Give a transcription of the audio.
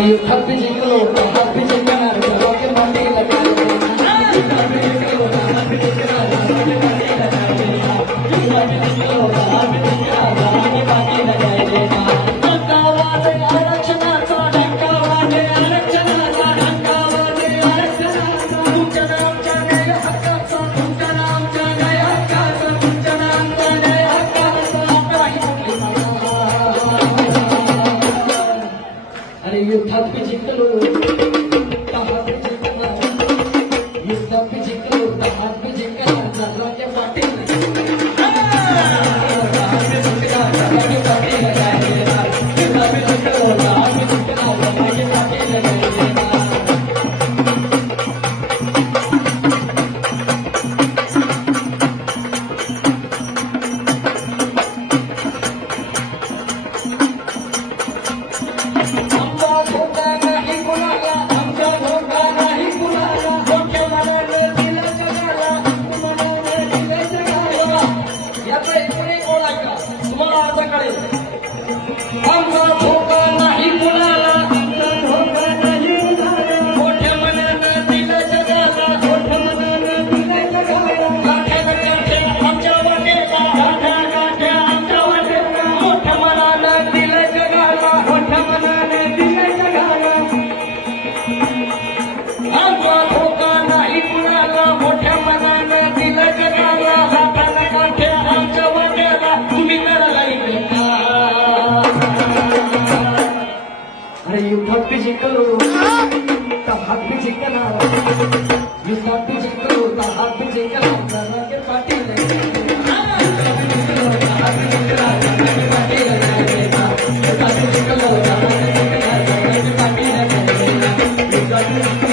you have been in the have been in the rocket money like that. you, Papi Jitalo. याकडे कोणी कोण ऐकलं तुम्हाला आता कळेल. आमचा धोका नाही कुणाला. आमचा धोका नाही मोठ्या मनानं दिलं जगाला मोठ्या मनानं दिलं जगाला आमच्या वाटेला आमच्या वाटेला. मोठ्या मनानं दिलं जगाला. मोठ्या मनानं दिलं जगाला. आमचा धोका नाही कुणाला. मोठ्या తప్పి చిక్కలు తప్పి చిక్కల తప్పి చిక్కలు తప్పి చిక్కల పట్టి పట్టి పట్టి